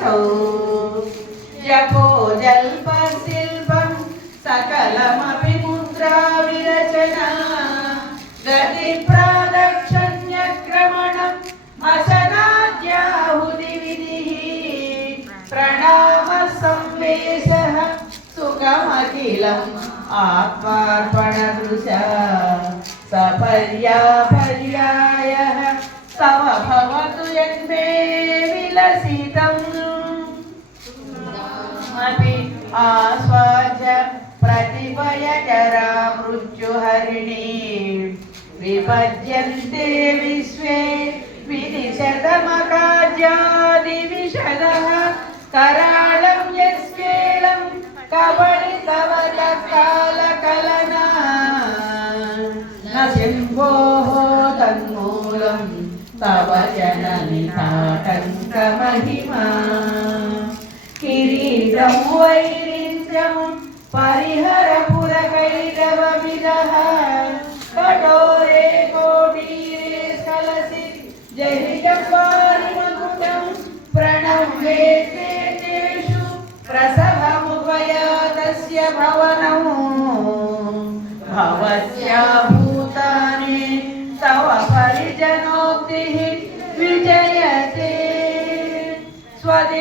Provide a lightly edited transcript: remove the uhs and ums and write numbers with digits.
शिरसौ जपो जल्पशिल्पं सकलमपि मुद्रा विरचना गतिप्रदक्षिण्यक्रमणम् असनाद्याहुतिविधिः प्रणामसंवेशः सुखमखिलम् आत्मार्पणदृशा सपर्यायः तव भवतु यन्मे विलसितम् अपि आस्वाद्य प्रतिभयकरा मृत्युहरिणी विपद्यन्ते विश्वे विदिशतमकाज्यादिविशदः कराळं यस्वेळं कबलितवकालकलना न सिंहोः तन्मूलं तव जननिताटङ्कमहिमा किरीटं वैरिन्द्रं परिहरपुरकैरवविदः कठोरे कोटीरे स्खलसि जहिजपारिमकुटं प्रणव्येतेषु प्रसभमुपयातस्य भवनौ भवस्या